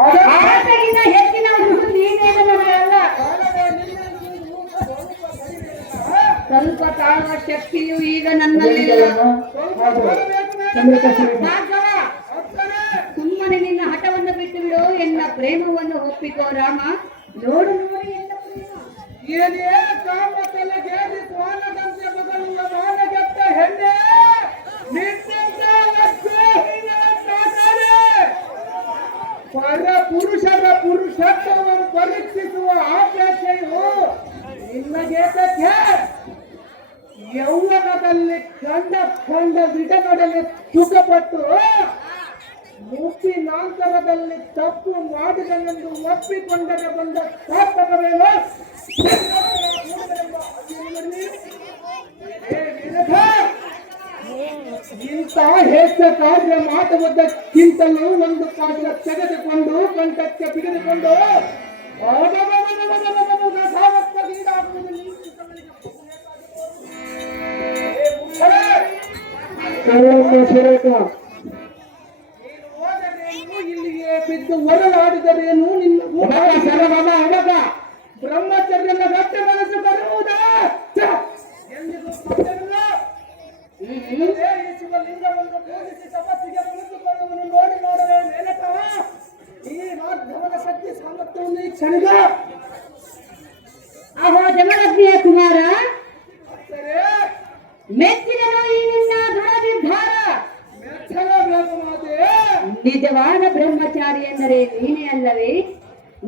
ಆತಗಿನ ಹೆಚ್ಚಿನ ನೀನೇನು ನನಗಲ್ಲ. ಸ್ವಲ್ಪ ತಾಳುವ ಶಕ್ತಿಯು ಈಗ ನನ್ನಲ್ಲಿಲ್ಲ. ಸುಮ್ಮನೆ ನಿನ್ನ ಹಠವನ್ನು ಬಿಟ್ಟು ಬಿಡು, ಎನ್ನ ಪ್ರೇಮವನ್ನು ಒಪ್ಪಿಕೋ ರಾಮ. ನೋಡು ನೋಡಿ ಎನ್ನ ಪ್ರೇಮ ಏನೇ ಕಾಮ ತಲೆಗೆ ಸ್ವಾನದಂತೆ ಬದಲುವ ಮಾನಗೆಟ್ಟ ಹೆಣ್ಣೆ ಪರ ಪುರುಷರ ಪುರುಷತ್ವವನ್ನು ಪರೀಕ್ಷಿಸುವ ಆಪೇಕ್ಷೆಯು ನಿನ್ನಗೇತಕ್ಕೆ ಯೌವನದಲ್ಲಿ ಕಂಡ ವಿಧಗಳಲ್ಲಿ ಸುಖಪಟ್ಟು ಮುಕ್ತಿ ನಂತರದಲ್ಲಿ ತಪ್ಪು ಮಾಡಿದನೆಂದು ಒಪ್ಪಿಕೊಂಡರೆ ಬಂದ ಸಾರ್ಥಕವೇನು? ಇಂಥ ಹೆಚ್ಚ ಕಾರ್ಯ ಮಾಡುವುದಕ್ಕಿಂತಲೂ ಒಂದು ಕಾರ್ಯ ತೆಗೆದುಕೊಂಡು ಕಂಠಕ್ಕೆ ಬಿಗಿದುಕೊಂಡು ಇಲ್ಲಿಗೆ ಬಿದ್ದು ಹೊರಲಾಡಿದರೇನು ನಿನ್ನ ಬ್ರಹ್ಮಚರ್ಯನ ಗಟ್ಟ ಮನಸ್ಸು ಬರುವುದಾ? ಶಿವಲಿಂಗವನ್ನು ಪೂಜಿಸಿ ತಪಸ್ಸಿಗೆ ಕುಳಿತುಕೊಳ್ಳುವುದನ್ನು ನೋಡಿ ನೋಡಲೇ ಮೇಲಕ ಈ ಮಾಧ್ಯಮದ ಶಕ್ತಿ ಸಾಮರ್ಥ್ಯವನ್ನು ಈ ಕ್ಷಣಿಗ. ಅಹೋ ಜಮದಗ್ನಿಯ ಕುಮಾರ, ಮೆಚ್ಚಿದನು ಈ ನಿನ್ನ ದೃಢ ನಿರ್ಧಾರ. ನಿಜವಾದ ಬ್ರಹ್ಮಚಾರಿ ಎಂದರೆ ನೀನೇ ಅಲ್ಲವೇ?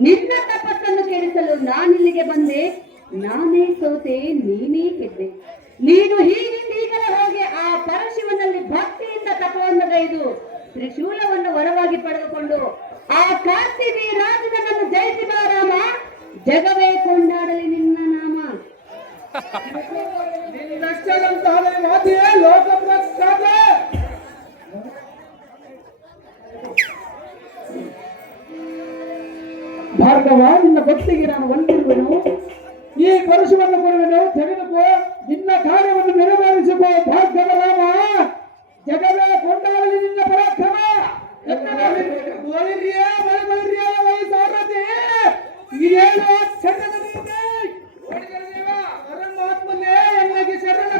ನಿನ್ನ ತಪಸ್ಸನ್ನು ಕೆಡಿಸಲು ನಾನಿಲ್ಲಿಗೆ ಬಂದೆ. ನಾನೇ ಸೋತೆ, ನೀನೇ ಗೆದ್ದೆ. ನೀನು ಹೀಗಿಂದೀಗಲೇ ಹೋಗಿ ಆ ಪರಶಿವನಲ್ಲಿ ಭಕ್ತಿಯಿಂದ ತಪವನ್ನು ಗೈದು ತ್ರಿಶೂಲವನ್ನು ವರವಾಗಿ ಪಡೆದುಕೊಂಡು ಆ ಕಾರ್ತಿವೀ ರಾಜನನ್ನು ಜಯಿಸಿ ಬಾ ರಾಮ. ಜಗವೇ ಕೊಂಡಾಡಲಿ ನಿನ್ನ ನಾಮ. ಭಾರ್ಗವ, ನಿನ್ನ ಭಕ್ತಿಗೆ ನಾನು ವಂದಿರುವೆನು. ಈ ಪರಶುವನ್ನು ಕೊಡುವೆನು, ತೆಗೆದುಕೋ. ನಿನ್ನ ಕಾರ್ಯವನ್ನು ನೆರವೇರಿಸಿಕೋ ಭಾರ್ಗವ ರಾಮ. ಜಗವೇ ಕೊಂಡಾಡಲಿ ನಿನ್ನ ಪರಾಕ್ರಮ. ಪರಮಾತ್ಮನೇ ಎನ್ನಗೆ ಶರಣ.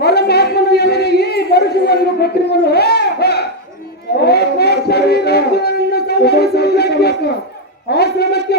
ಪರಮಾತ್ಮನು ಎನ್ನಗೆ ಈ ಪರಶುವನ್ನು ಕೊಟ್ಟಿರುವನು. ಆಶ್ರಮಕ್ಕೆ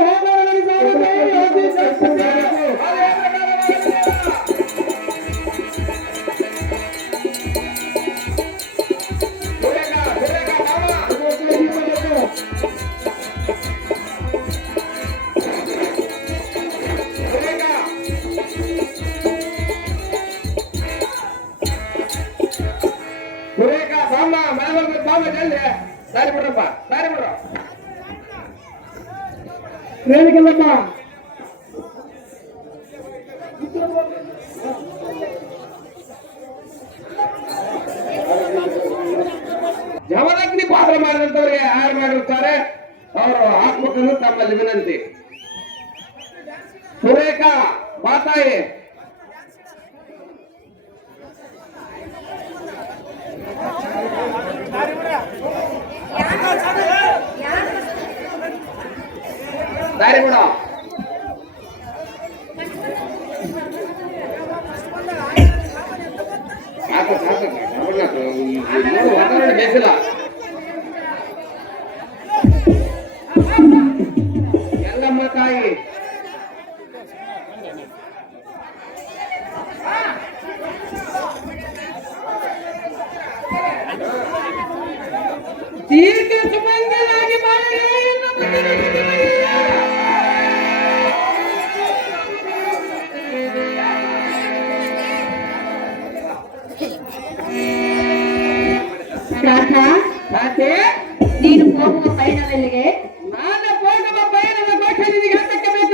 ದಾರಿ ಬಿಡ್ರಪ್ಪ, ದಾರಿ ಬಿಡ್ರ ರೇಣಿಗೆಲ್ಲಮ್ಮ. ಜಮದಗ್ನಿ ಪಾತ್ರ ಮಾಡಿದಂತವ್ರಿಗೆ ಯಾರು ಮಾಡಿರ್ತಾರೆ ಅವರು ಆತ್ಮಕನ್ನು ತಮ್ಮಲ್ಲಿ ವಿನಂತಿ. ಸುರೇಖ ಮಾತಾಯಿ, ದಾರಿ ಬಿಡ. ವಾತಾವರಣ ಬೇಸಿಲ್ಲ. ಎಲ್ಲಮ್ಮ ತಾಯಿ, ದೀರ್ಘ ಸುಮಂಗಲಾಗಿ ಬಾಳಲಿ. ನೀನು ಹೋಗುವ ಪಯಣವೆಲ್ಲಿಗೆ? ನಾನು ಹೋಗುವ ಪಯಣದ ಘೋಷ ನಿನಗೆ ಹತ್ತಕ್ಕೆ ಬೇಕು.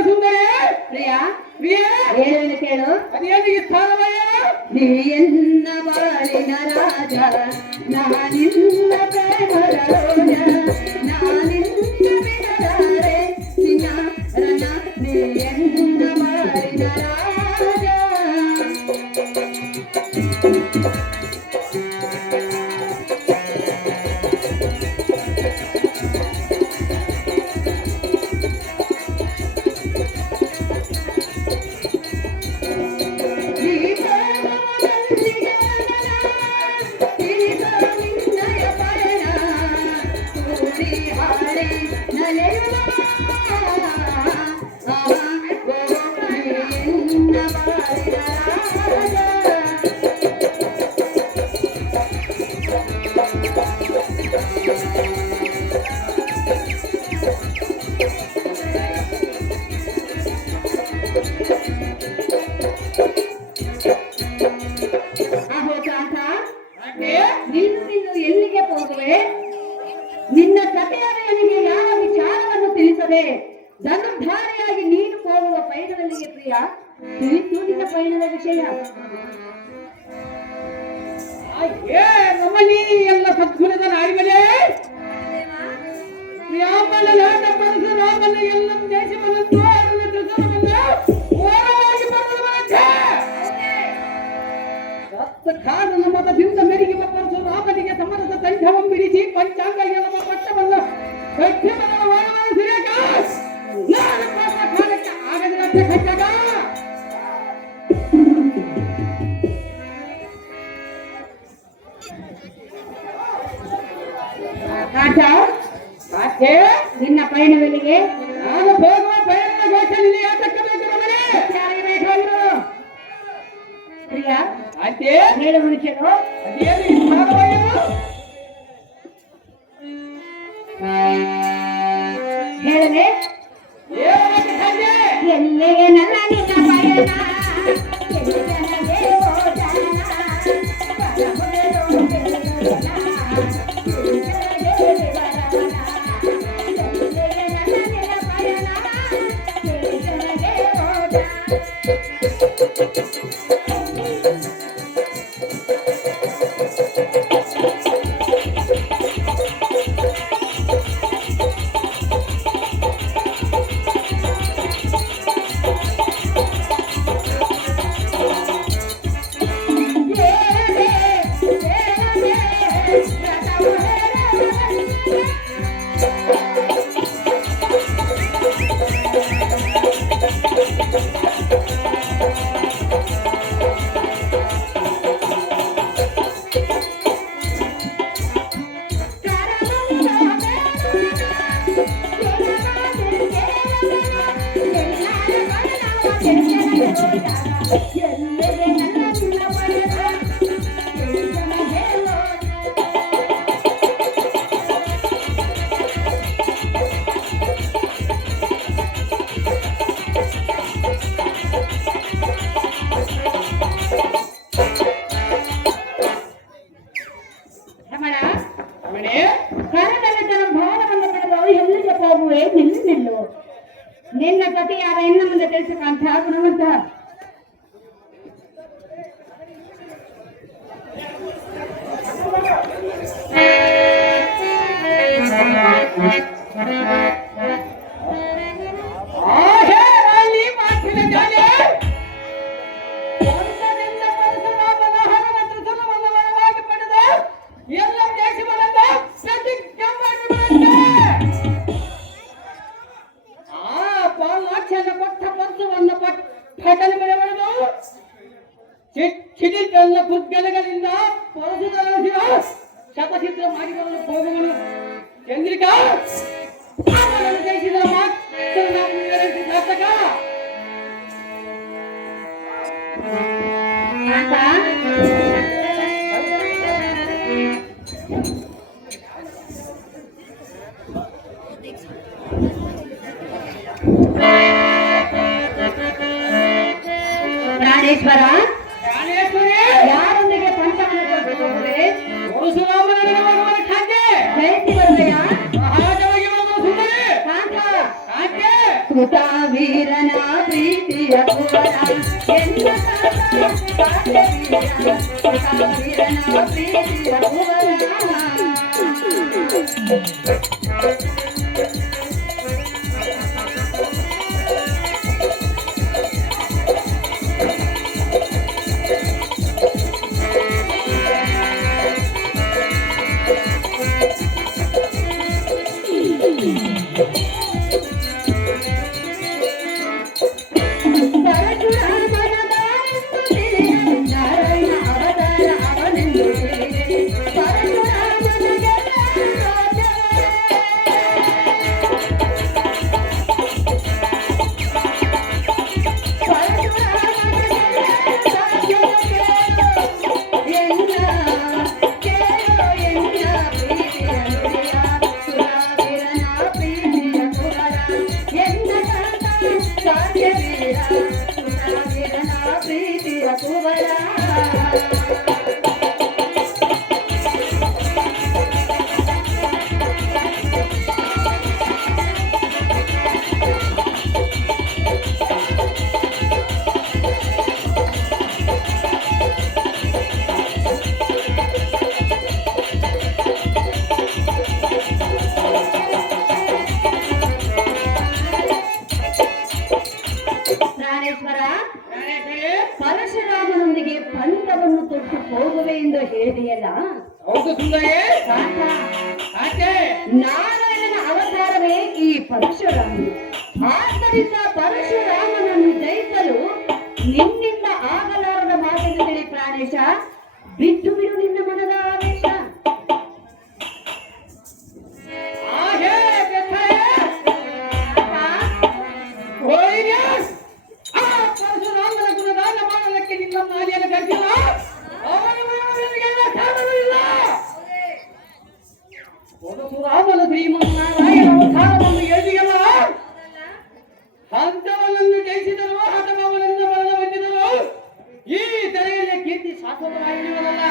ಬರಲಿಲ್ಲ ನೀನು ಎಲ್ಲಿಗೆ ಹೋಗುವೆ? ನಿನ್ನ ಸತಿಯನಿಗೆ ಯಾವ ವಿಚಾರವನ್ನು ತಿಳಿಸದೆ ಧನುರ್ಧಾರಿಯಾಗಿ ನೀನು ಹೋಗುವ ಪಯಣದಲ್ಲಿಗೆ ಪ್ರಿಯ, ತಿಳಿಸು ನಿನ್ನ ಪಯಣದ ವಿಷಯ. ನಮ್ಮಲ್ಲಿ ಎಲ್ಲ ಸದ್ಗುಣದ ನಾಡಿಗಳೇ ರಾಮನ ಪರಶುರಾಮನ ಎಲ್ಲ ದೇಶವನ್ನು ಕಾರಣ ಮತದಿಂದ ಮೆರುಗಿ ಪರಶುರಾಮನಿಗೆ ಸಮರದ ತಂಡವನ್ನು ಬಿಡಿಸಿ ಪಂಚಾಂಗ ಎನ್ನುವ ಪಟ್ಟವನ್ನು ಕಾಲಕ್ಕೆ ಆಗದಂತೆ ಕಟ್ಟಗ ನಿನ್ನ ಪಯಣವೆಲ್ಲಿಗೆ? ನಾನು ಹೋಗುವ ಪಯಣದ ಘೋಷಣೆ ಯಾತಕ್ಕೆ ಬೇಕು ನಮಗೆ? ಪ್ರಿಯ ಆಕೆ ಹೇಳು ಮನುಷ್ಯರು, ಅದೇನು ಇಷ್ಟಾಗವಾಯಿತು? ಹೇಳಲೆ ಎಲ್ಲಿಗೆ ನನ್ನ ನಿನ್ನ ಪಯಣ, ನಿನ್ನ ಪತಿ ಯಾರ ಇನ್ನು ಮುಂದೆ ತಿಳಿಸಕ್ಕಂಥ ಗುಣವಂತ ಚಿಟಿಕಲ್ಲ ಕುಗ್ಗಲಗಳಿಂದ ಪರಶುರಾಮ ಶತಸಿದ್ಧ ಮಾಡಿಕೊಂಡು ಹೋಗುವನು ಚಂದ್ರಿಕಾ ಜಯಿಸಿದ ಮಾತ್ರ ಸಾರ್ಥಕ. ಪ್ರಾಣೇಶ್ವರ, ಯಾರೊಂದಿಗೆ ಪಂಚವನ್ನು ಹೋಗುವೆ? ಪರಶುರಾಮನ ಖಾತೆ ಜಯಂತಿ ಬರುವೆಯ ಮಹಾಜವಾಗಿ ಬರುವ ಸುಂದರಿ ಕಾಂತ ಸುತ ವೀರನ ಪ್ರೀತಿಯ ಕುವರ ಎನ್ನ ಸುತ ವೀರನ ಪ್ರೀತಿಯ ಕುವರ. ಕುಬಲ ಪ್ರಾಣೇಶ್ವರ ಪರಶುರಾಮನೊಂದಿಗೆ ಪಂಥವನ್ನು ತೊಟ್ಟು ಹೋಗುವೆ ಎಂದು ಹೇಳಿದೆಯಲ್ಲ ಹೌದು ಸುಂದರಿ. ಕಾಂತ, ಯಾಕೆ? ನಾರಾಯಣನ ಅವತಾರವೇ ಈ ಪರಶುರಾಮನು. ಆದ್ದರಿಂದ ಪರಶುರಾಮನನ್ನು ಜಯಿಸಲು ನಿನ್ನಿಂದ ಆಗಲಾರದ ಮಾತನ್ನು ತಿಳಿ ಪ್ರಾಣೇಶ. ಬಿಟ್ಟು ಬಿಡು ನಿನ್ನ ಮನದ ಆವೇಶ. ಹಾಗೆ ಬೆತ್ತಲೆ. ಹೋಯಿಗೆ. ಆ ಪರಶುರಾಮನ ಗುಣಗಾನ ಮಾಡಲಿಕ್ಕೆ ನಿಮ್ಮ ನಾಲಿಯನ್ನು ಕರೆದಿಲ್ಲ. ಅವನಿಗೆಲ್ಲ ಕಾರಣವಿಲ್ಲ. ಪರಶುರಾಮನ ಶ್ರೀಮನ್ನಾರಾಯಣ ಅವತಾರವನ್ನು ಹೇಳಿದೆಯಲ್ಲ, ಅಂಥವನನ್ನು ಜಯಿಸಿದರು ಅಥವಾ ಅವನನ್ನು ಮರಣ ಹೊಂದಿದರು ಈ ತೆರೆಯಲ್ಲಿ ಕೀರ್ತಿ ಶಾಶ್ವತವಾಗಿರುವುದಲ್ಲ.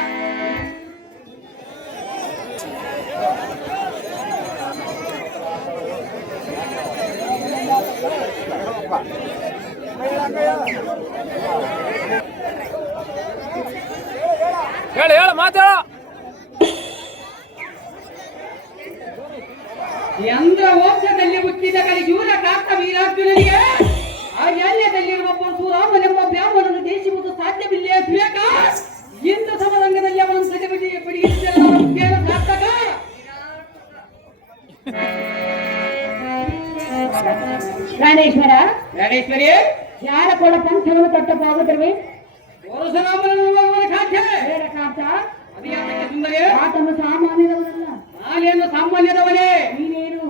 ಹೇಳ ಹೇಳ ಮಾತಾಡ. ಯಂದ್ರ ವಂಶದಲ್ಲಿ ಹುಟ್ಟಿದ ಕಲಿಯೂರ ಕಾಕ ವೀರಾರ್ಜುನನಿಗೆ ಆ ಎಲ್ಯದಲ್ಲಿರುವ ಪರಶುರಾಮನೆಂಬ ಬ್ರಾಹ್ಮಣನು ದೇಶಿಸುವುದು ಸಾಧ್ಯವಿಲ್ಲ. ದ್ವೇಕ ಇಂದು ಸಮರಂಗದಲ್ಲಿ ಅವನು ಬಿಡಿಗಿದ್ದ ಸಾರ್ಥಕ. ಪ್ರಾಣೇಶ್ವರ, ಜ್ಞಾನೇಶ್ವರಿ, ಯಾರ ಕೂಡ ಪಂಥವನ್ನು ತೊಟ್ಟ ಹೋಗುತ್ತವೆ ಪರಶುರಾಮನ ಖಾತೆ ಬೇಡ ಕಾಂತ. ಅದು ಯಾಕೆ ಸುಂದರಿ? ಆತನು ಸಾಮಾನ್ಯದವನಲ್ಲ. ನಾನೇನು ಸಾಮಾನ್ಯದವನೇ? ನೀನೇನು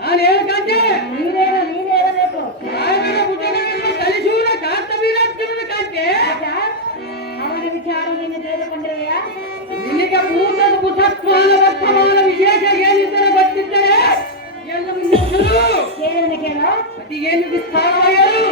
ನಾನೇನು ಖಾತೆ? ನೀನೇರಬೇಕು. ನಾಯಕನ ಪುಟಗಳನ್ನು ಕಲಿಸೂರ ಕಾಕ ವೀರಾರ್ಜುನನ ಖಾತೆ. ಅವನ ವಿಚಾರ ನೀನು ತಿಳಿದುಕೊಂಡಿವೆಯಾ? ನಿನಗೆ ಭೂತದ ಭೂತತ್ವಾನ ವರ್ತಮಾನ ವಿಶೇಷ ಏನಿದ್ದರೆ ಗೊತ್ತಿದ್ದರೆ ಕೇಳೋಣ ಕೇಳೋ. ಅತಿಗೇನು ವಿಸ್ತಾರವಾಯರು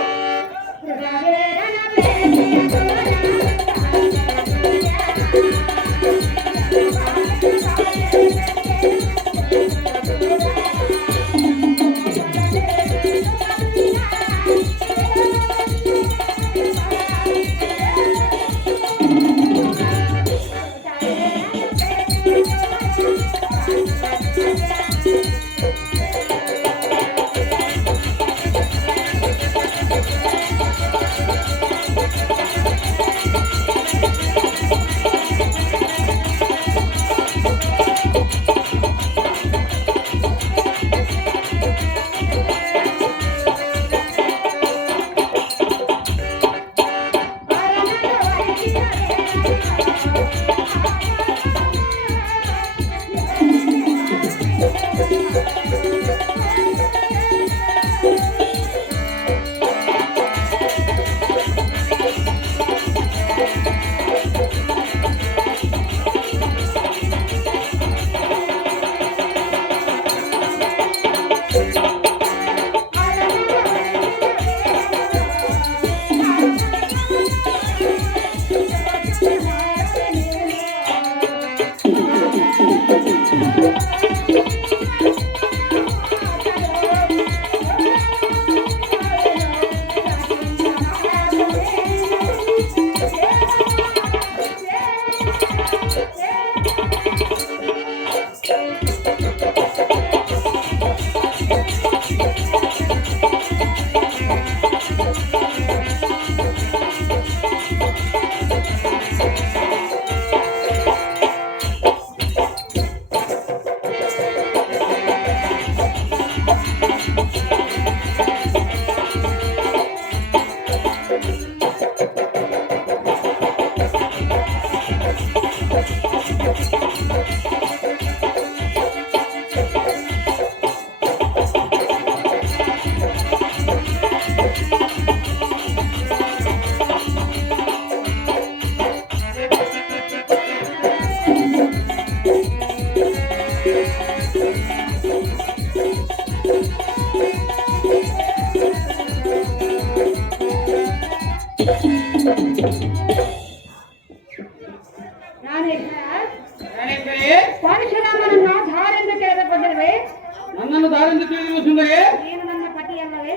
ಯಾರು ಸುಂದರಿ? ನೀನು ನನ್ನ ಪತಿಯಲ್ಲವೇ?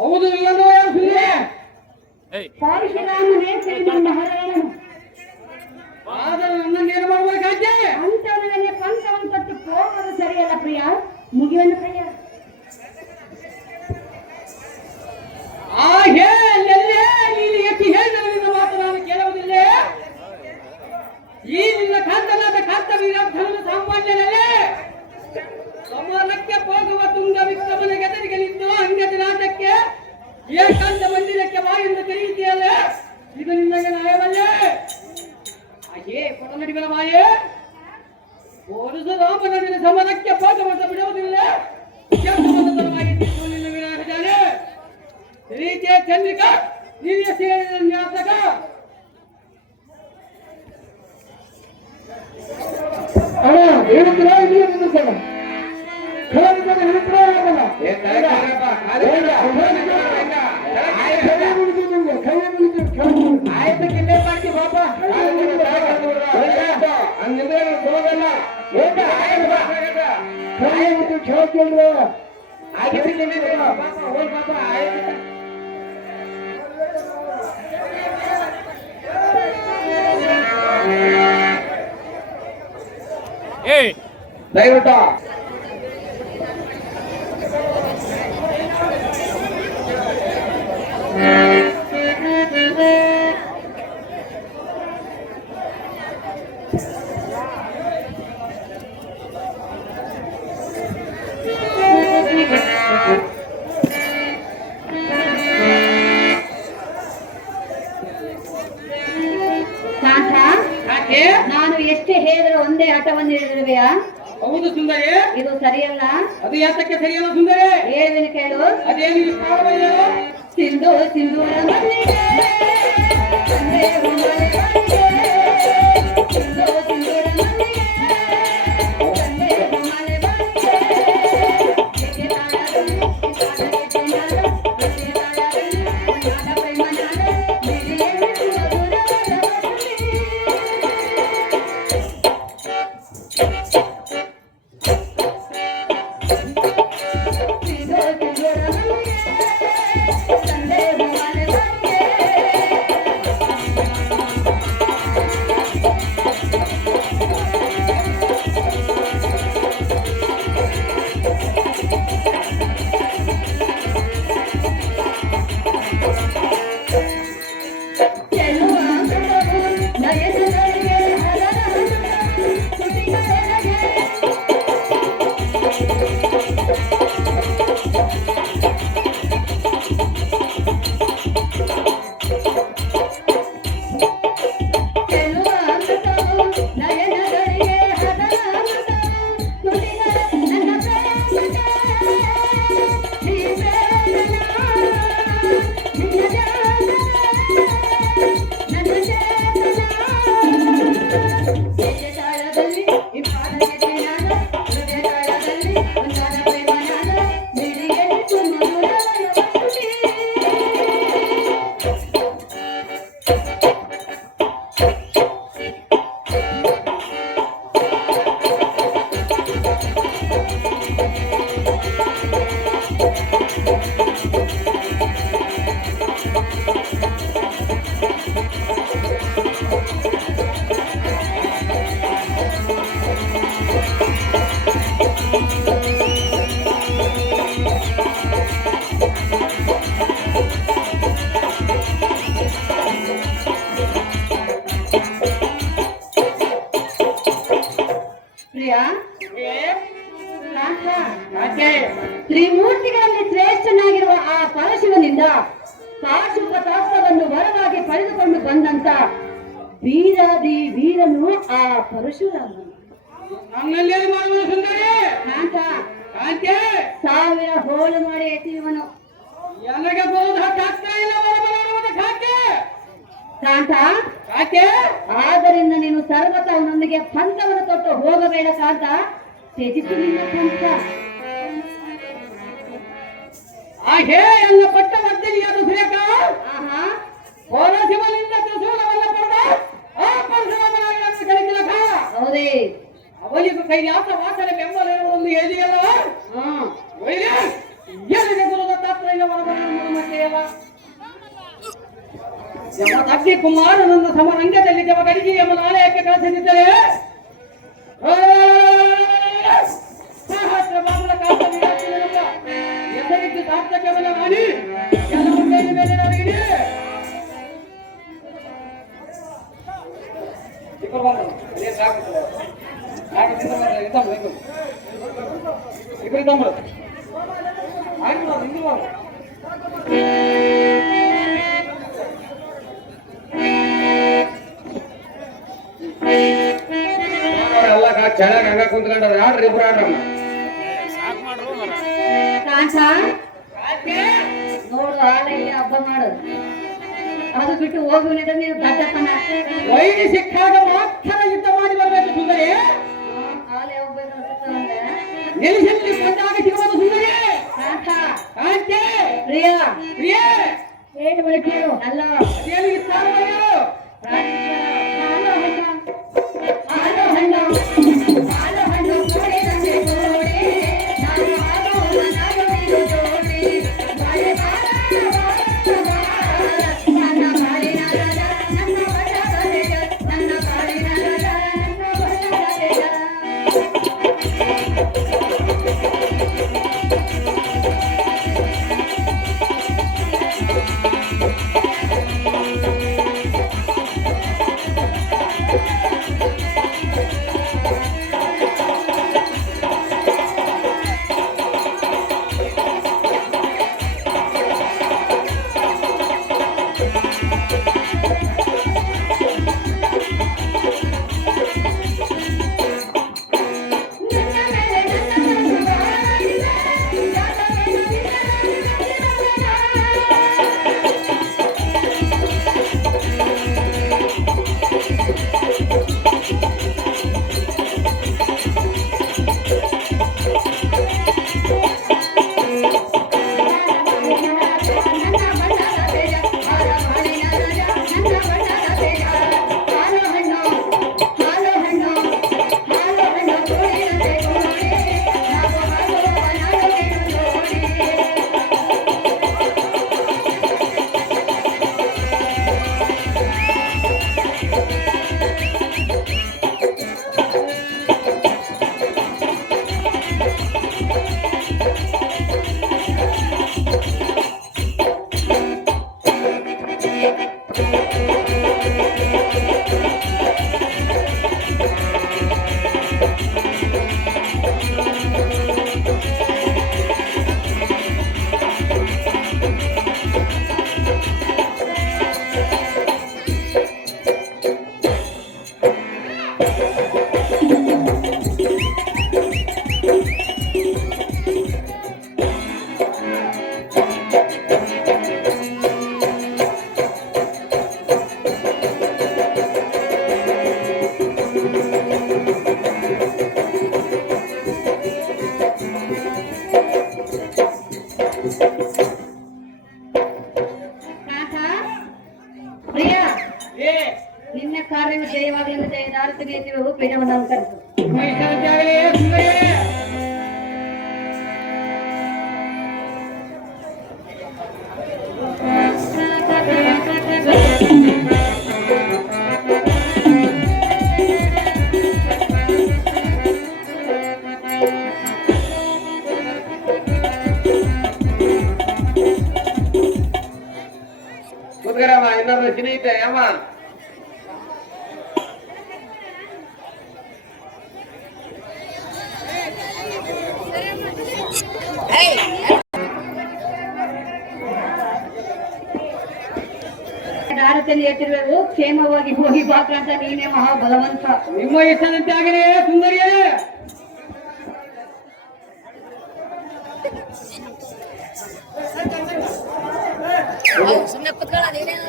ಹೌದು ಇಲ್ಲಂದು ಯಾರು ಸುಂದರಿ? ಪರಶುರಾಮನೇ ಶ್ರೀಮನ್ ಮಹಾರಾಯಣನು. ಆದರೆ ನನ್ನನ್ನೇನು ಮಾಡಬೇಕಾಯ್ತೆ? ಅಂತವನಲ್ಲಿ ಪಂಚವನ್ನು ಕೊಟ್ಟು ಹೋಗೋದು ಸರಿಯಲ್ಲ ಪ್ರಿಯ. ಮುಗಿಯುವ ಪ್ರಿಯ. ಎಲ್ಲೇ ನೀನು ಎತ್ತಿ ಹೇಳಿದ ನಿನ್ನ ಮಾತು ನಾನು ಕೇಳುವುದಿಲ್ಲ. ಈ ನಿನ್ನ ಕಾಂತನಾದ ಕಾಂತವೀರಾಧನನು ಸಾಮಾನ್ಯನಲ್ಲೇ. ಸಮಾನಕ್ಕೆ ಹೋಗುವ ತುಂಗ ವಿಕ್ರಮನ ಗೆದರಿಗೆ ನಿಂತು ಅಂಗದ ನಾಟಕ್ಕೆ ಏಕಾಂತ ಮಂದಿರಕ್ಕೆ ಬಾ ಎಂದು ಕರೆಯುತ್ತೀಯಲ್ಲ, ಇದು ನಿನಗೆ ನ್ಯಾಯವಲ್ಲೇ? ಹಾಗೆ ಕೊಡನಡಿಗರ ಮಾಯೆ ಪರಶುರಾಮನ ನಿನ್ನ ಸಮಾನಕ್ಕೆ ಹೋಗುವಂತ ಬಿಡುವುದಿಲ್ಲ. ನಿನ್ನ ವಿರಾಜಾನೆ ರೀತಿಯ ಚಂದ್ರಿಕಾ ಹಿರಿಯ ಸೇರಿದ ನ್ಯಾಸಕ ಹೇಳಿದ್ರೆ ಇಲ್ಲಿ ನಿಲ್ಲಿಸಲ್ಲ. ಹೇಳಿದ್ರೆ ಹೇಳಿದ್ರೆ ಆಗಲ್ಲ. ಆಯ್ತು ಕಿಲ್ಲೆ ಮಾಡ್ತಿ ಬಾಪ. ಕೇಳ್ತಿಲ್ರ ಆಗಿತ್ತು ಪಾಪ ಆಯ್ತು. ದಯವಿಟ್ಟು ನಾನು ಎಷ್ಟೇ ಹೇಳಿದ್ರೆ ಒಂದೇ ಆಟವನ್ನು ಹೇಳಿರುವೆಯಾ? ಹೌದು ಸುಂದರಿ, ಇದು ಸರಿಯಲ್ಲ. ಅದು ಯಾತಕ್ಕೆ ಸರಿಯಲ್ಲ ಸುಂದರಿ? ಹೇಳುವಿನ ಕೇಳು. ಅದೇನು ಸಿಂಧು ಸಿಂಧು ತ್ರಿಮೂರ್ತಿಗಳಲ್ಲಿ ಶ್ರೇಷ್ಠನಾಗಿರುವ ಆ ಪರಶಿವನಿಂದ ಪಾಶುಪತಾಸ್ತ್ರವನ್ನು ವರವಾಗಿ ಪಡೆದುಕೊಂಡು ಬಂದಂತ ವೀರಾದಿ ವೀರನು ಆ ಪರಶುರಾಮನು. ಸಾವಿರ ಹೋಳು ಮಾಡಿ ಎತ್ತಿರುವನು. ಆದ್ದರಿಂದ ನೀನು ಸರ್ವತ ಅವನೊಂದಿಗೆ ಪಂಥವನ್ನು ತೊಟ್ಟು ಹೋಗಬೇಡ ಕಾಂತ. ತ್ಯಜಿಸು ನಿನ್ನ ಪಂಥ. ಹಾಗೆ ಎಲ್ಲ ಪಟ್ಟ ಮದ್ದಲಿಯಾದ ಸುರೇಖ ಪರಶಿವನಿಂದ ತ್ರಿಶೂಲವನ್ನು ಪಡೆದ ಆ ಪರಶುರಾಮನಾಗಿ ಕಲಿಕಲಕ. ಹೌದೇ, ಅವನಿಗೂ ಕೈಲಾಸ ವಾಸನೆ ಬೆಂಬಲ ಒಂದು ಹೇಳಿಯಲ್ಲ. ಅಗ್ನಿ ಕುಮಾರನನ್ನ ಸಮರಂಗದಲ್ಲಿ ಜಮಗಡಿಗೆ ಎಂಬ ಆಲಯಕ್ಕೆ ಕಳಿಸಿದ್ದರೆ ಸಹಸ್ರ ಬಾಬುಲ ಕಾಲದಲ್ಲಿ ಎಸರಿದ್ದು ಸಾರ್ಥಕವನ್ನು ಮಾಡಿ ಎಲ್ಲ ಮೇಲೆ ಮೇಲೆ ನನಗೆ ಎಲ್ಲ ಚೆನ್ನಾಗಿ ಹಂಗ ಕುಂತ್ಕೊಂಡ್ರ ಯಾರು ಇಬ್ರು ಆಡ್ರಮ್ಮ ಸಾಕ್ ಮಾಡ್ರು ಮರ ಕಾಂತ ನೋಡು ಆಲಯ ಹಬ್ಬ ಮಾಡು ಅದು ಬಿಟ್ಟು ಹೋಗುವ ನೀನು ದಡ್ಡತನ ವೈರಿ ಸಿಕ್ಕಾಗ ಮಾತ್ರ ಯುದ್ಧ ಮಾಡಿ ಬರಬೇಕು ಸುಂದರಿ ಆಲಯ ಹೋಗ್ಬೇಕು ಅನ್ಸುತ್ತಂದ್ರೆ ನಿಲ್ಲಿಸಲಿ ಬಂದಾಗ ಸಿಗುವುದು ಸುಂದರಿ ಕಾಂತ ಕಾಂತೆ ಪ್ರಿಯಾ ಪ್ರಿಯೇ ಏನು ಬಳಕೆಯು ಅಲ್ಲ ಅದೇನು ಸ್ಥಾನವಯ್ಯೋ ಹಾಲು ಹಣ್ಣು ಹಾಲು ಹಣ್ಣು ಕೋಡಿದಂತೆ ಕೋಡಿ ನಾನು ಹಾಲು ನಾನು ನೀನು ಜೋಡಿ ಬಾಳೆ ಬಾಳ ನನ್ನ ಬಾಳಿನ ರಾಜ ನನ್ನ ಬಣ್ಣದ ತೇಜ ನನ್ನ ಬಾಳಿನ ರಾಜ ನನ್ನ ಬಣ್ಣದ ತೇಜ ನಿನ್ನ ಕಾರ್ಯವು ಜಯವಾಗಲೆಂದು ಜಯದಾರ್ಥನೆ ಎನ್ನುವ ಪೇಜವನ್ನು ಅನುಸರಿಸು. ಕುತ್ಕರಮ್ಮ ಇನ್ನೊಂದು ಚಿನಿ ಐತೆ ಅಮ್ಮ ಭಾರತದಲ್ಲಿ ಎತ್ತಿರುವೆವು ಕ್ಷೇಮವಾಗಿ ಹೋಗಿ ಬಾಕ್ರ ಅಂತ ನೀನೇ ಮಹಾ ಬಲವಂತ. ನಿಮ್ಮ ಇಷ್ಟದಂತೆ ಆಗಲಿ ಸುಂದರಿಯೇ.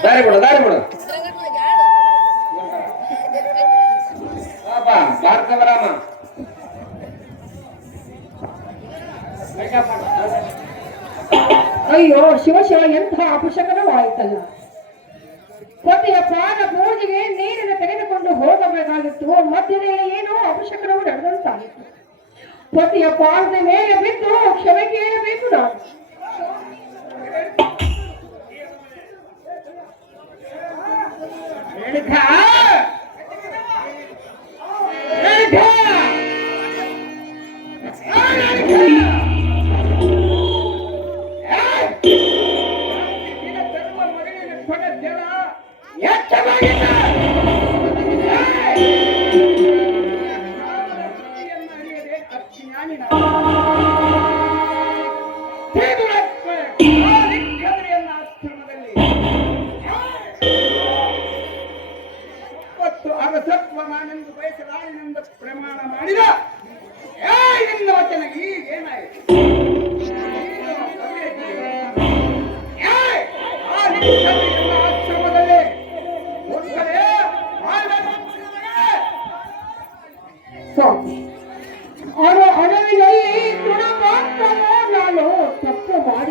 ದಾರಿ ಬಿಡು ದಾರಿ ಬಿಡು ಭಾರತ ಬರಾಮ ಅಯ್ಯೋ ಶಿವ ಶಿವ ಎಂಥ ಅಪಶಕನವಾಯಿತಲ್ಲ. ಪತಿಯ ಪಾದ ಪೂಜೆಗೆ ನೀರನ್ನು ತೆಗೆದುಕೊಂಡು ಹೋಗಬೇಕಾಗಿತ್ತು, ಮಧ್ಯದಲ್ಲಿ ಏನೋ ಅಪಶಕನವು ನಡೆದಂತಾಗಿತ್ತು. ಪತಿಯ ಪಾದದ ಮೇಲೆ ಬಿದ್ದು ಕ್ಷಮೆ ಕೇಳಬೇಕು ನಾನು.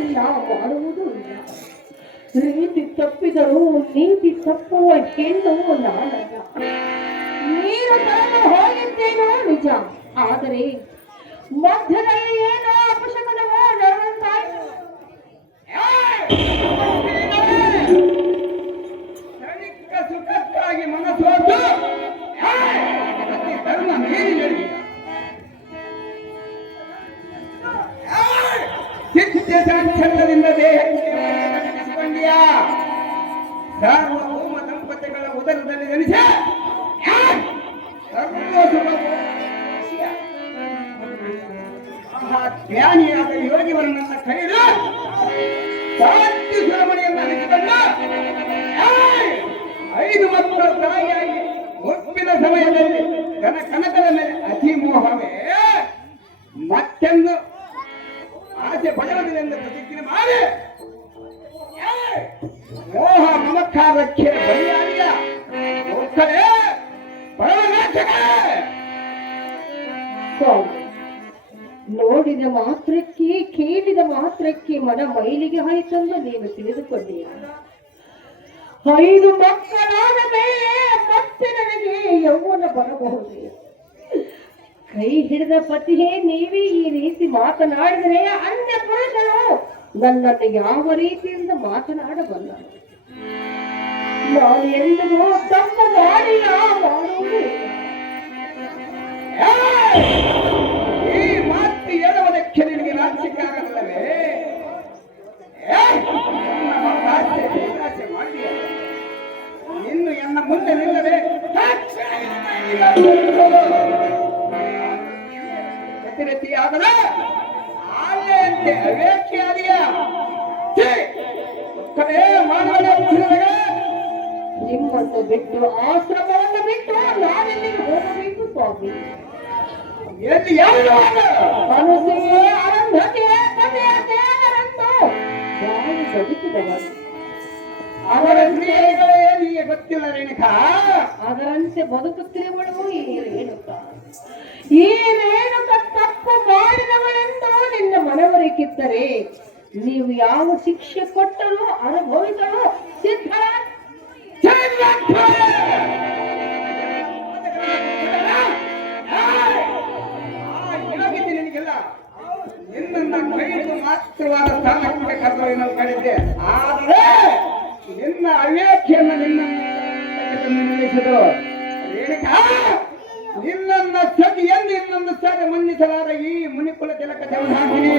ಮಾಡಿಲ್ಲ, ಮಾಡುವುದೂ ಇಲ್ಲ. ರೀತಿ ತಪ್ಪಿದರೂ ನೀತಿ ತಪ್ಪುವ ಹೆಣ್ಣು ನಾನಲ್ಲ. ನೀರು ತರಲು ಹೋಗಿದ್ದೇನೋ ನಿಜ, ಆದರೆ ಮಧ್ಯದಲ್ಲಿ ಏನೋ ಅಪಶಕನವೋ ನಡೆದಂತಾಯ್ತು. ಕ್ಷಣಿಕ ಸುಖಕ್ಕಾಗಿ ಮನಸ್ಸೋದು ಅತಿ ಧರ್ಮ ಮೀರಿ ನಡೆದಿದೆ. ಚಿತ್ತ ಸಾಂಚಲ್ಯದಿಂದ ದೇಹಕ್ಕೆ ಕಟ್ಟಿಸಿಕೊಂಡಿಯ ಸಾರ್ವಭೌಮ ದಂಪತಿಗಳ ಉದರದಲ್ಲಿ ಜನಿಸ ಜ್ಞಾನಿಯಾದ ಯೋಗಿವರನ್ನ ಕರೆದು ಶಾಂತಿ ಸುರಮಣಿಯನ್ನು ಅನಿಸಿಕೊಂಡು 5 ಮಕ್ಕಳ ತಾಯಿಯಾಗಿ ಒಪ್ಪಿನ ಸಮಯದಲ್ಲಿ ಕನಕದ ಮೇಲೆ ಅತಿ ಮೋಹವೇ ಮತ್ತೊಂದು ಆಸೆ ಪಡೆಯುವುದಿಲ್ಲ ಪ್ರತಿಜ್ಞೆ ಮಾಡಿ ಮೋಹ ಮಮಕಾರಕ್ಕೆ ಬಲಿಯಾಗಿಲ್ಲ. ಒಕ್ಕಲೇ ಪರಮನಾಥಕೇ. ನೋಡಿದ ಮಾತ್ರಕ್ಕೆ, ಕೇಳಿದ ಮಾತ್ರಕ್ಕೆ ಮನ ಮೈಲಿಗೆ ಹೋಯಿತೆಂದು ನೀನು ತಿಳಿದುಕೊಂಡೀಯ. 5 ಮಕ್ಕಳಾದ ಮೇಲೆ ಮತ್ತೆ ನನಗೆ ಯೌವನ ಬರಬಹುದೇ? ಕೈ ಹಿಡಿದ ಪತಿಯೇ ನೀವೇ ಈ ರೀತಿ ಮಾತನಾಡಿದರೆ ಅನ್ಯ ಪುರುಷರು ನನ್ನನ್ನು ಯಾವ ರೀತಿಯಿಂದ ಮಾತನಾಡಬಲ್ಲ? ನಾನು ಎಂದಿಗೂ ತಪ್ಪು ಮಾಡಿಲ್ಲ, ಮಾಡುವುದಿಲ್ಲ. ಈ ಮಾತು ಹೇಳುವುದಕ್ಕೆ ನಿನಗೆ ನಾಚಿಕೆಯಾಗಲ್ಲವೇ? ಇನ್ನು ಎನ್ನ ಮುಂದೆ ನಿಲ್ಲದೆ ಗತಿರತಿಯಾಗದ ಆಲೆಯಂತೆ ಅವೇಕ್ಷೆಯಾದಿಯ ನಿಮ್ಮನ್ನು ಬಿಟ್ಟು, ಆಶ್ರಮವನ್ನು ಬಿಟ್ಟು ನಾನೆಲ್ಲಿಗೆ ಹೋಗಬೇಕು ಸ್ವಾಮಿ? ಎಲ್ಲಿ ಯಾರು ಮನಸ್ಸಿಗೆ ಅರಂಧತೆಯ ಕಥೆಯ ದೇವರನ್ನು ಯಾರು ಬದುಕಿದವರು ಅವರ ಕ್ರಿಯೆಗಳೇ ನಿಮಗೆ ಗೊತ್ತಿಲ್ಲ ರೇಣುಕಾ. ಅದರಂತೆ ಬದುಕುತ್ತಿರುವಳು ಈ ರೇಣುಕ. ಈ ರೇಣುಕ ತಪ್ಪು ಮಾಡಿದವಳೆಂದು ನಿನ್ನ ಮನವರಿಕಿದ್ದರೆ ನೀವು ಯಾವ ಶಿಕ್ಷೆ ಕೊಟ್ಟರೂ ಅನುಭವಿಸಲು ಸಿದ್ಧ. ನಿನಗೆಲ್ಲ ನಿನ್ನ ಕೈದು ಮಾತ್ರವಾದ ಸ್ಥಾನಕ್ಕೆ ಕರ್ತವ್ಯ ನಾವು ಕಳಿದ್ದೆ. ಆದರೆ ನಿನ್ನ ಅವೇಕ್ಷೆಯನ್ನು ನಿಲ್ಲಿಸಿದು ರೇಣುಕಾ. ನಿನ್ನ ಸತಿಯನ್ನು ಇನ್ನೊಂದು ಸಾರಿ ಮನ್ನಿಸಲಾದ ಈ ಮುನಿಕುಲ ತಿಲಕ ದೇವನಾಗಿನಿ.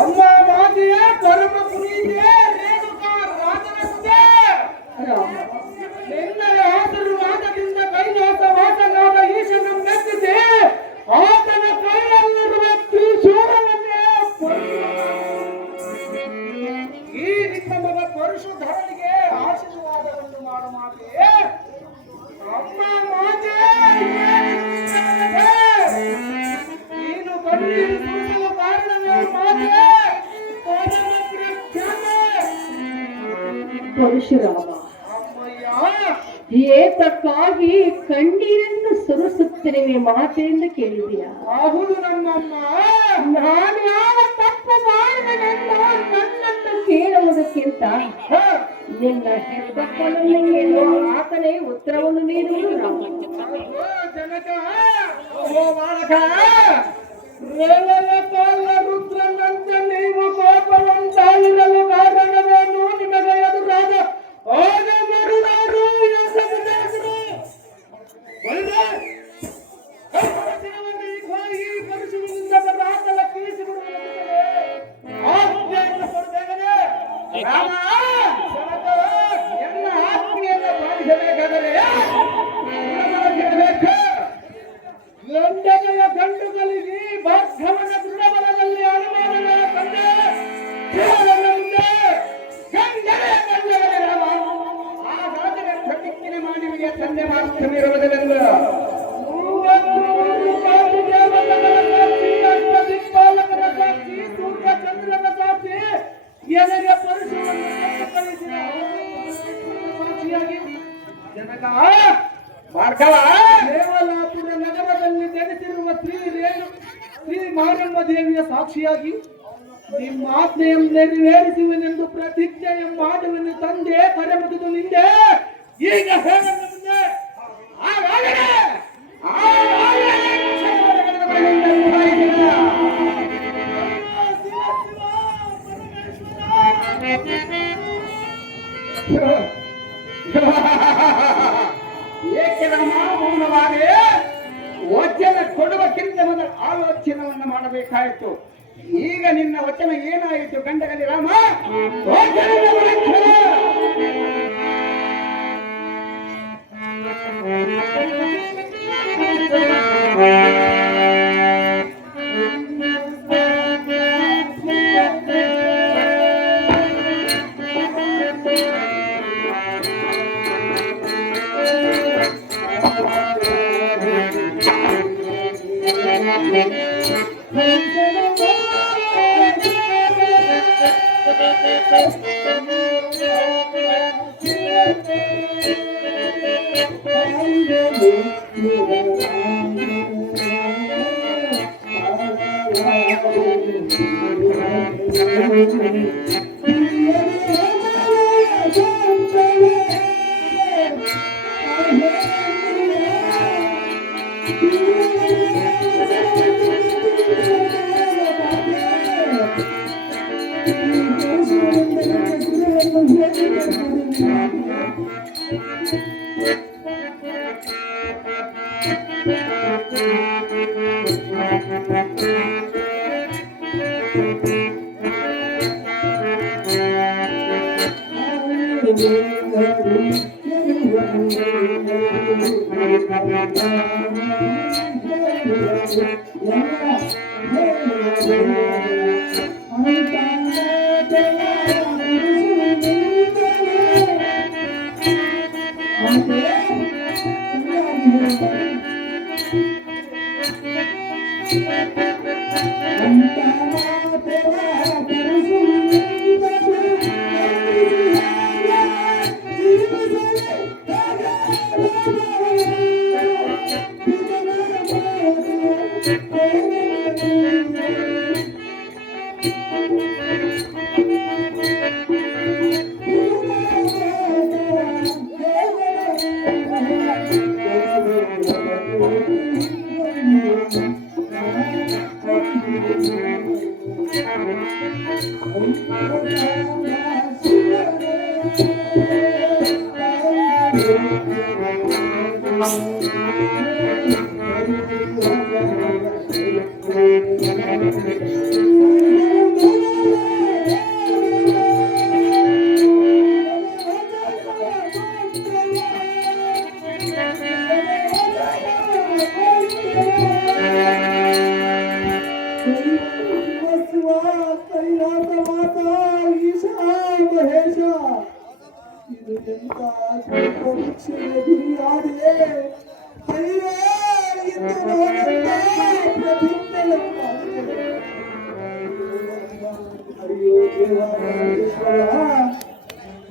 ಅಮ್ಮ ಮಾತೆಯ ಪರಮ ಪುನೀತಿಯ ರೇಣುಕಾ ರಾಜನಂತೆ ನಿನ್ನಯ ಆಶೀರ್ವಾದದಿಂದ ಕೈಲಾಸವಾಸನಾದ ಈಶನ ಮೆಚ್ಚಿಸಿ ಆತನ ಕೈಯಲ್ಲಿರುವ ತ್ರಿಶೂಲವನ್ನೇ ಈ ನಿನ್ನ ಮಗ ಪರಶುಧರನಿಗೆ ಆಶೀರ್ವಾದವನ್ನು ಮಾಡು ಮಾತೆಯೇ. ಅಮ್ಮ ಮಾತೆ ನೀನು ಕಣ್ಣೀರು ಸುರಿಸಲು ಕಾರಣವೇ ಮಾತೆ. ಪರಶುರಾಮ, ಏತಕ್ಕಾಗಿ ಕಣ್ಣೀರನ್ನು ಸುರಿಸುತ್ತಿರುವೆ ಮಾತೆಯಿಂದ ಕೇಳಿದೆಯಾ? ಹೌದು ನಮ್ಮಮ್ಮ. ನಾನು ಯಾವ ತಪ್ಪು ಮಾಡಿದನೆಂದು ನನ್ನನ್ನು ಕೇಳುವುದಕ್ಕಿಂತ ನಿನ್ನ ಹೆಬ್ಬಕ್ಕಳನ್ನು ಕೇಳುವ ಆತನೇ ಉತ್ತರವನ್ನು ನೀಡುವುದು ನಾವು. ಜನಕ ಓ ಬಾಲಕ, ರೇವಲ ಕಾಲ ರುದ್ರನಂತೆ ನೀವು ಕೋಪವಂತಾಗಿರಲು ಕಾರಣವೇನು? ನಿಮಗೆ ಎದುರಾದ ಆಗ ಮರುನಾರು ಈ ಪರಶುವಿನಿಂದ ರಾತಲ ಕೀಳಿಸಿಬಿಡುವುದು ಎನ್ನ ಆಜ್ಞೆಯನ್ನು ಪಾಲಿಸಬೇಕಾದರೆ ಗಂಡನೆಯ ಗಂಡುಗಳಿಗೆ ಬಾಧ್ಯವನ ದೃಢಬಲದಲ್ಲಿ ಅನುಮಾನಗಳ ತಂದೆ ಗಂಡನೆಯ ಗಂಡಗಳ ರಾಮ ಆ ರಾಜನ ಪ್ರತಿಜ್ಞೆ ಮಾಡಿ ತಂದೆ ಮಾತ್ರವಿರುವುದಿಲ್ಲ. ದಿಕ್ಪಾಲಕರ ಸಾಕ್ಷಿ, ಸೂರ್ಯ ಚಂದ್ರನ ಸಾಕ್ಷಿ, ಎನಗೆ ಪರಶುವನ್ನು ಕಳಿಸಿದ ಸಾಕ್ಷಿಯಾಗಿ ಜನ ಮಾಡ್ಕವ ದೇವಲಾಪುರ ನಗರದಲ್ಲಿ ನೆಲೆಸಿರುವ ಶ್ರೀ ಮಾರಮ್ಮ ದೇವಿಯ ಸಾಕ್ಷಿಯಾಗಿ ನಿಮ್ಮ ಆಜ್ಞೆಯನ್ನು ನೆರವೇರಿಸುವೆನೆಂದು ಪ್ರತಿಜ್ಞೆಯ ಮಾಡುವೆನು ತಂದೆ ಕರೆ ಮುಗಿದು ನಿಂದೆ ಈಗ ಹೇಳಲು ಮುಂದೆ ಏಕೆ ನಮ್ಮ ಮೌನವಾಗಿ ವಚನ ಕೊಡುವಕ್ಕಿಂತ ಮೊದಲು ಆಲೋಚನವನ್ನು ಮಾಡಬೇಕಾಯಿತು. ಈಗ ನಿನ್ನ ವಚನ ಏನಾಯಿತು ಗಂಡಗಲಿ ರಾಮ? ವಚನದ ವಚನ.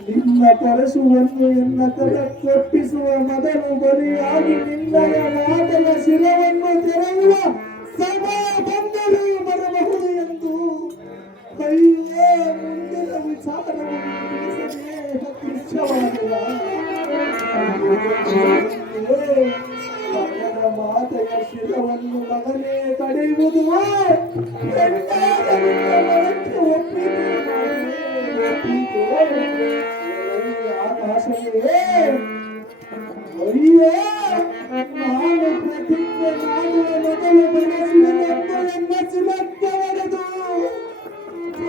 ನಿನ್ನ ಪರಶುವನ್ನು ಎನ್ನ ಕರ ಕೊಟ್ಟಿಸುವ ಮೊದಲು ಬಲಿಯಾಗಿ ನಿನ್ನಯ ಮಾತನ ಶಿರವನ್ನು ತೆರೆಯುವ ಸಮಯ ಬಂದರೂ ಬರಬಹುದು ಎಂದು ಕೈಯೇ ಮುಂದಿನ ವಿಚಾರವನ್ನು ತಿಳಿಸಲೇ ದೃಶ್ಯವಾಗಿಲ್ಲ. ಮಗನ ಮಾತೆಯ ಶಿರವನ್ನು ಮಗನೇ ತಡೆಯುವುದು ಆಕಾಶವೇ ಅಯ್ಯೋ ನಾನು ಪ್ರತಿಜ್ಞೆ ಮಾಡುವ ಮೊದಲು ಮನಸ್ಸಿನಂದು ನನ್ನ ಚಿಲಕ್ಕೆ ಒಡೆದು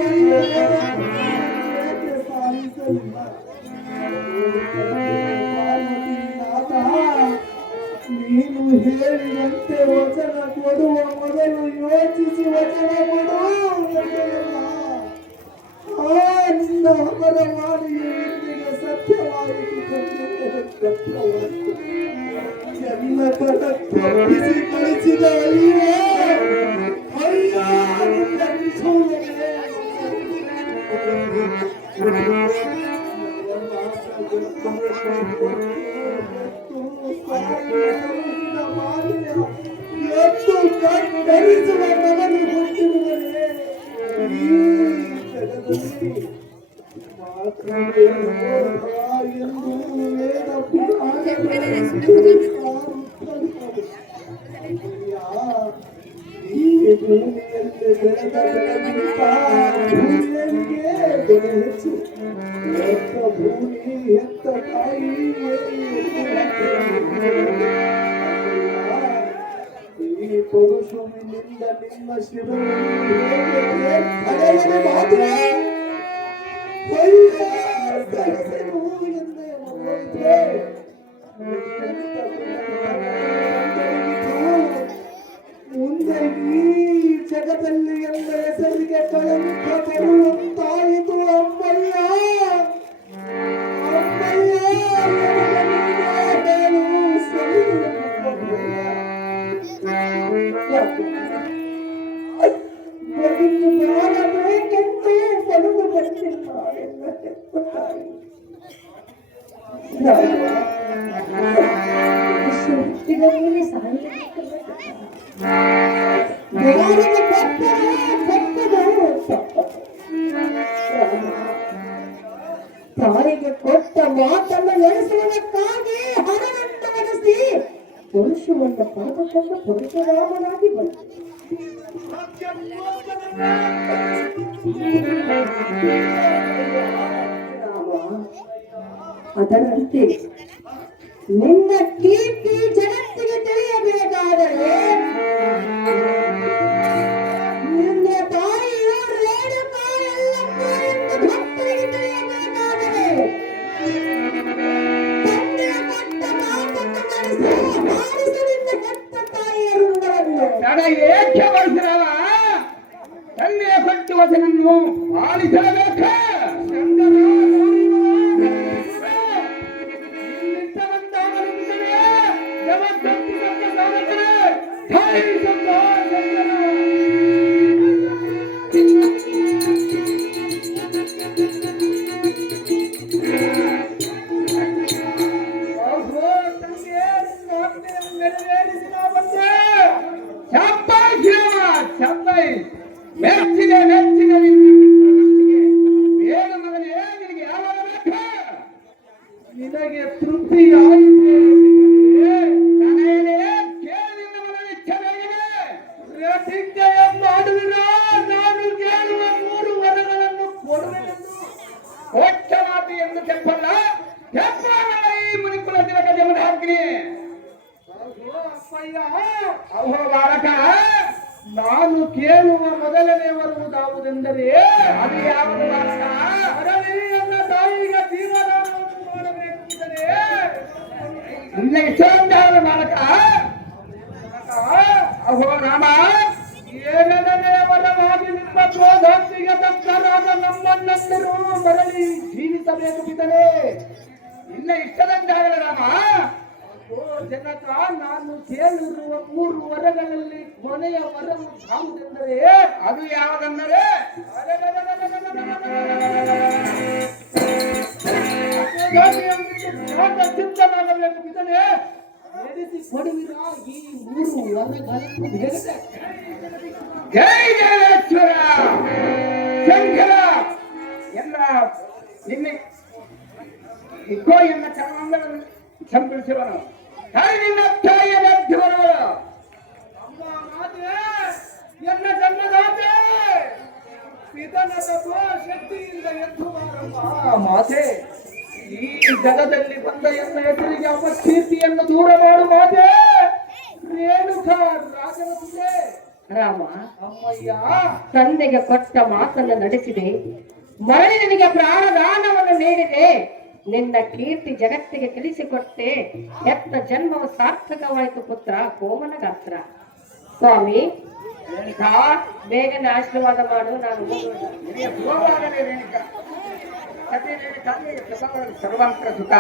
ಏಕೆ ಸಾಧಿಸಲಿಲ್ಲ? ಪಾರ್ವತಿನಾಥ, ನೀನು ಹೇಳಿದಂತೆ ವಚನ ಕೊಡುವ ಮೊದಲು ಯೋಚಿಸಿ ವಚನ ಕೊಡು ಎಂದೆಯಲ್ಲ. ನಿನ್ನ ಅವರ ವಾಣಿಯು ಇಂದಿಗೆ ಸತ್ಯವಾಯಿತು, ಸತ್ಯವಾಯಿತು. ಎಲ್ಲ ಕಡ ತಪ್ಪಿಸಿ ಕಳಿಸಿದ ಅಯ್ಯೋ ಅಯ್ಯ ನಿನ್ನ ನಿಷ್ಠೂರವೇ. ಧರಿಸುವ ಮಗನು ಹುಟ್ಟಿರುವನೇ ಈ ಜಗದಲ್ಲಿ ಮಾತೃವೇ ಮೋಹ ಎಂದು ವೇದ ಈ ಭೂಮಿಯಲ್ಲಿ ಬೆಳೆದ ಬೆಳೆಯುತ್ತ ಭೂಮಿಯರಿಗೆ ಬೆಲೆ ಹೆಚ್ಚು ಹೆತ್ತ ಭೂಮಿ ಹೆತ್ತ ತಾಯಿ ಈ ಪುರುಷನಿಂದ ನಿಮ್ಮ ಶಿರವನ್ನು ಹೇಗೆ ಮಾತ್ರ ಮುಂದೆ ಈ ಜಗದಲ್ಲಿ ಎಂಬ ಹೆಸರಿಗೆ ಕಳಂಕ ತರುವಂತಾಯಿತು ಅಮ್ಮಯ್ಯ ಅಮ್ಮಯ್ಯ ಮಾಡಬೇಕೆಂದು ಪಡೆದು ಬಂದಿಲ್ಲ ಎನ್ನ ಹೆತ್ತ ತಾಯಿ. ತಾಯಿಗೆ ಕೊಟ್ಟ ಮಾತನ್ನು ನಡೆಸುವುದಕ್ಕಾಗಿ ಹಣವನ್ನು ಒದಗಿಸಿ ಪುರುಷವನ್ನು ಪಡೆದುಕೊಂಡು ಪರಶುರಾಮನಾಗಿ ಬಂದ. ಅದರಂತೆ ನಿನ್ನ ಕೀರ್ತಿ ಜಗತ್ತಿಗೆ ತಿಳಿಯಬೇಕಾದರೆ ನಿನ್ನ ತಾಯಿಯು ರೇಣುಕಾ ಎಲ್ಲಮ್ಮ ಎಂದು ಭಕ್ತರಿಗೆ ತಿಳಿಯಬೇಕಾದರೆ ತಂದೆಯ ಕೊಟ್ಟ ಮಾತನ್ನು ನಡೆಸಿ ಹಾರಿಸಲಿಂದ ಹೆತ್ತ ತಾಯಿಯ ಋಣವನ್ನು ಏಕೆ ಬಳಸಿರಲ್ಲ ತಂದೆಯ ಕೊಟ್ಟು ವಚನನ್ನು ಪಾಲಿಸಲೇಬೇಕ ಮೆಚ್ಚಿದೆ ಮೆಚ್ಚಿದೆ ಏನು ಮಗನೇ ನಿನಗೆ ಯಾವಾಗ ಬೇಕು ನಿನಗೆ ತೃಪ್ತಿಯಾಯಿತು ಕೇಳಿದ ಮನ ಇಚ್ಛೆಯಾಗಿದೆ ಮಾಡುವಿರ ನಾನು ಕೇಳುವ 3 ವರಗಳನ್ನು ಕೊಡುವೆನೆಂದು ಕೊಟ್ಟ ಮಾತು ಎಂದು ತೆಪ್ಪಲ್ಲ ಈ ಮುನಿಕುಲ ತಿಲಕ ಜಮದ ಹಾಕ್ತೀನಿ ಅಹೋ ಬಾಲಕ ನಾನು ಕೇಳುವ ಮೊದಲನೇ ಬರುವುದಾವುದೆಂದರೆ ಅದು ಯಾವುದು ಬಾಲಕ ನನ್ನ ತಾಯಿಗೆ ಜೀವದಾನವನ್ನು ಮಾಡಬೇಕೆಂದರೆ ಇಲ್ಲ ಇಷ್ಟೊಂದಾದ ಬಾಲಕ ಅಹೋ ರಾಮ ಏಳನೇ ವರವಾಗಿ ನಿಮ್ಮ ಕ್ರೋಧಾಂತಿಗೆ ತಕ್ಕರಾದ ನಮ್ಮನ್ನೆಲ್ಲರೂ ಮರಳಿ ಜೀವಿಸಬೇಕು ಬಿದ್ದನೆ ಇಲ್ಲ ಇಷ್ಟದಂತಾಗಲ್ಲ ರಾಮ ಜನಕ ನಾನು ಕೇಳಿರುವ 3 ವರಗಳಲ್ಲಿ ಕೊನೆಯ ವರವು ಯಾವುದೆಂದರೆ ಅದು ಯಾವುದೆಂದರೆ ಚಿಂತನಾಗಬೇಕು ಇದನ್ನೇ ನಡೆಸಿ ಕೊಡುವಿರ ಈ 3 ವರಗಳನ್ನು ಜೈ ಜಯೇಶ್ವರ ಶಂಕರ ಎಲ್ಲ ನಿನ್ನೆ ಇಕ್ಕೋ ಎನ್ನ ಚರ್ಮಾಂಗಗಳನ್ನು ಸಂಪಡಿಸುವನು ನಿನ್ನ ತಾಯಿಯ ಮಧ್ಯವರು ಅಮ್ಮ ಮಾತೆ ಎನ್ನ ಜನ್ಮದಾತೆ ಪಿತನ ಶಕ್ತಿಯಿಂದ ಎದ್ದು ಮಾತೆ ಈ ಜಗದಲ್ಲಿ ಬಂದ ಎನ್ನ ಹೆಸರಿಗೆ ಅಪಕೀರ್ತಿಯನ್ನು ದೂರ ಮಾಡು ಮಾತೆ ರೇಣುಕಾ ರಾಜನ ಸುತೆ ರಾಮ ಅಮ್ಮಯ್ಯ ತಂದೆಗೆ ಕೊಟ್ಟ ಮಾತನ್ನು ನಡೆಸಿದೆ, ಮರಳಿ ನಿನಗೆ ಪ್ರಾಣದಾನವನ್ನು ನೀಡಿದೆ, ನಿನ್ನ ಕೀರ್ತಿ ಜಗತ್ತಿಗೆ ತಿಳಿಸಿಕೊಟ್ಟೆ, ಹೆತ್ತ ಜನ್ಮವು ಸಾರ್ಥಕವಾಯಿತು ಪುತ್ರ ಕೋಮಲ ಗಾತ್ರ. ಸ್ವಾಮಿ ಬೇಗನೆ ಆಶೀರ್ವಾದ ಮಾಡು, ನಾನು ಸರ್ವಾಂತರ ಸುಖ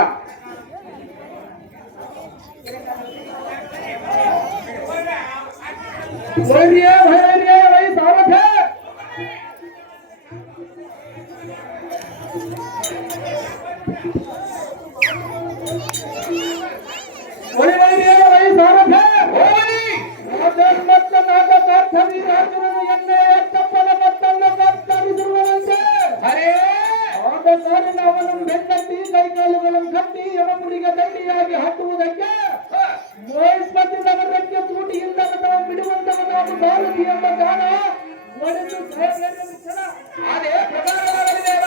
ಸಾವಧ ಸಾರಥ ಎಂಬ ಗಾನ ಒಡೆದು ಸಾಯಬೇಕೆಂಬ ಕ್ಷಣ ಅದೇ ಪ್ರಧಾನವಾಗಲಿದೇವ.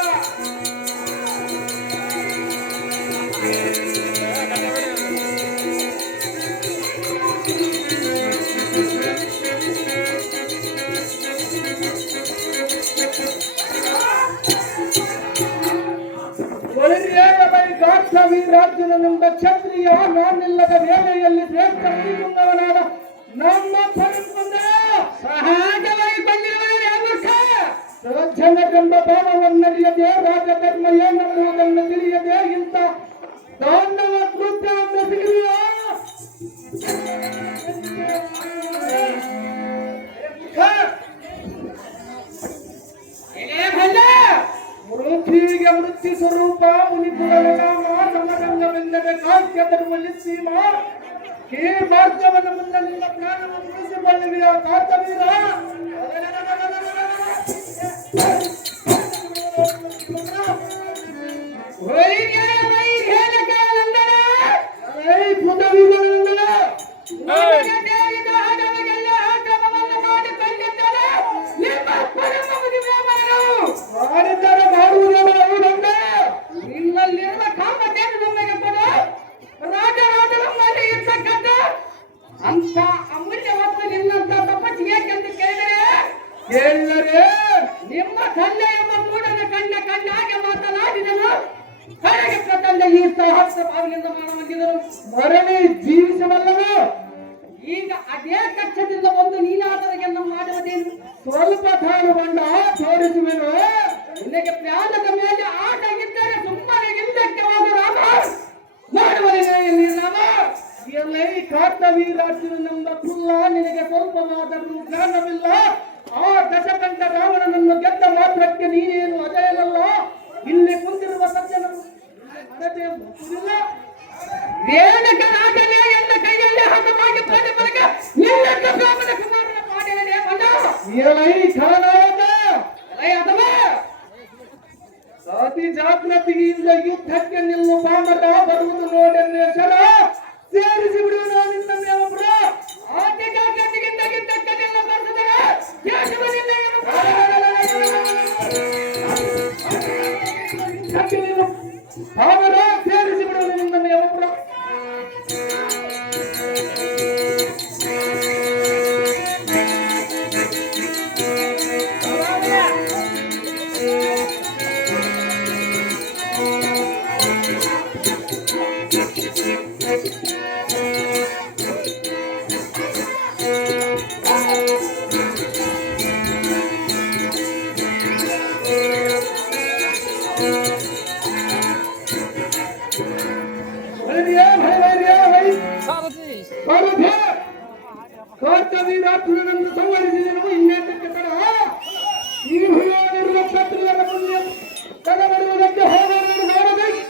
ವೀರಾರ್ಜುನನೆಂಬ ಕ್ಷತ್ರಿಯ ನಾನಿಲ್ಲದ ವೇಳೆಯಲ್ಲಿ ಶ್ರೇಷ್ಠ ಮುನಿಗುಂದವನಾದ ನಮ್ಮ ಸಹಜವಾಗಿ ಬಂದಿರುವನೆಂಬ ಭಾವವನ್ನರಿಯದೆ ರಾಜಧರ್ಮ ಏನೆಂಬುದನ್ನು ತಿಳಿಯದೆ ಇಂಥ ತಾಂಡವ ಕೃತ್ಯವನ್ನು ಸಿಗಿದೆಯೋ ಮೃತ್ಯುವಿಗೆ ಮೃತ್ಯು ಸ್ವರೂಪ ಮುನಿಕುಲನ ಸಮರಂಗವೆಂದರೆ ಕಾಂತ್ಯ ಧರ್ಮಲ್ಲಿ ಸೀಮಾ ಈ ಮಾರ್ಗವನ್ನು ಮುಂದೆ ನಿನ್ನ ಪ್ರಾಣವನ್ನು ಉಳಿಸಿಕೊಳ್ಳುವಿಯ ಕಾತವೀರ. ಮಾಡಿದರೆ ಮಾಡುವುದೆಲ್ಲ ನಿನ್ನಲ್ಲಿರುವ ಕಾಮಧೇನು ನಮಗೆ ಕೊಡು. ರಾಜರಾಜನಮ್ಮಲ್ಲಿ ಇರ್ತಕ್ಕಂಥ ಅಂತ ಅಮೂಲ್ಯ ವಸ್ತು ನಿನ್ನಂತ ತಪಸ್ಸಿಗೆ ಏಕೆಂದು ಕೇಳಿದರೆ ನಿಮ್ಮ ತಂದೆ ಎಂಬ ಕೂಡದ ಕಣ್ಣಾಗೆ ಮಾತನಾಡಿದನು. ಕಡೆಗೆ ಪ್ರಚಂಡ ಈ ಸಹಸ್ರ ಭಾವದಿಂದ ಮಾಡಬಂದಿದರು. ಮರಳಿ ಜೀವಿಸಬಲ್ಲನು. ಈಗ ಅದೇ ಕಕ್ಷದಿಂದ ಒಂದು ನೀನಾದರಿಗೆಲ್ಲ ಮಾಡುವುದೇನು? ಸ್ವಲ್ಪ ಕಾಲು ಬಂಡ ತೋರಿಸುವೆನು. ನಿನಗೆ ಪ್ರಾಣದ ಮೇಲೆ ಆಟ ಇದ್ದರೆ ಸುಮ್ಮನೆ ಹಿಂದಕ್ಕೆ ಹೋಗು ರಾಮ. ಮಾಡುವನೇ ರಾಮ. ಎಲ್ಲ ಕಾರ್ತವೀರಾರ್ಜುನನೆಂಬ ಕುಲ್ಲ ನಿನಗೆ ಸ್ವಲ್ಪವಾದರೂ ಜ್ಞಾನವಿಲ್ಲ. ಆ ದಶಕಂಠ ರಾವಣನನ್ನು ಗೆದ್ದ ಮಾತ್ರಕ್ಕೆ ನೀನೇನು ಅಜಯನಲ್ಲ. ಇಲ್ಲಿ ಕುಂತಿರುವ ಸಜ್ಜನರು ವೇಣಕನಾಗಲೇ ಎಲ್ಲ ಕೈಯಲ್ಲಿ ಹಠವಾಗಿ ಪ್ರತಿಫಲಕ ನಿನ್ನ ಬ್ರಾಹ್ಮಣ ಕುಮಾರನ ಪಾಡೆಯಲೇ ಬಂದ ಅಥವಾ ಅತಿ ಜಾಗೃತಿಯಿಂದ ಯುದ್ಧಕ್ಕೆ ನಿಲ್ಲು ಪಾಮರ ಬರುವುದು ನೋಡೆನ್ನೇಶ್ವರ. ಸೇರಿಸಿ ಬಿಡುವುದು ನಿನ್ನ ದೇವಪುರ. ಆಕೆ ಜಾಗೃತಿಗಿಂತ ಗಿದ್ದಕ್ಕೆಲ್ಲ ಬರ್ತದೆ ದೇಶವನ್ನೆಲ್ಲ ಪಾಮರ ಸೇರಿಸಿ ಬಿಡುವುದು ನಿನ್ನ ದೇವಪುರ. ಕಾರ್ತವೀರಾರ್ಜುನನನ್ನು ಸಂಹರಿಸಿದನು. ಇನ್ನೇತಕ್ಕೆ ತಡ? ಈ ಭೂಮಿಯಲ್ಲಿರುವ ಕ್ಷತ್ರಿಯರ ಮುಂದೆ ತಡಬರುವುದಕ್ಕೆ ಹೋಗುವುದನ್ನು ನೋಡಬೇಕು.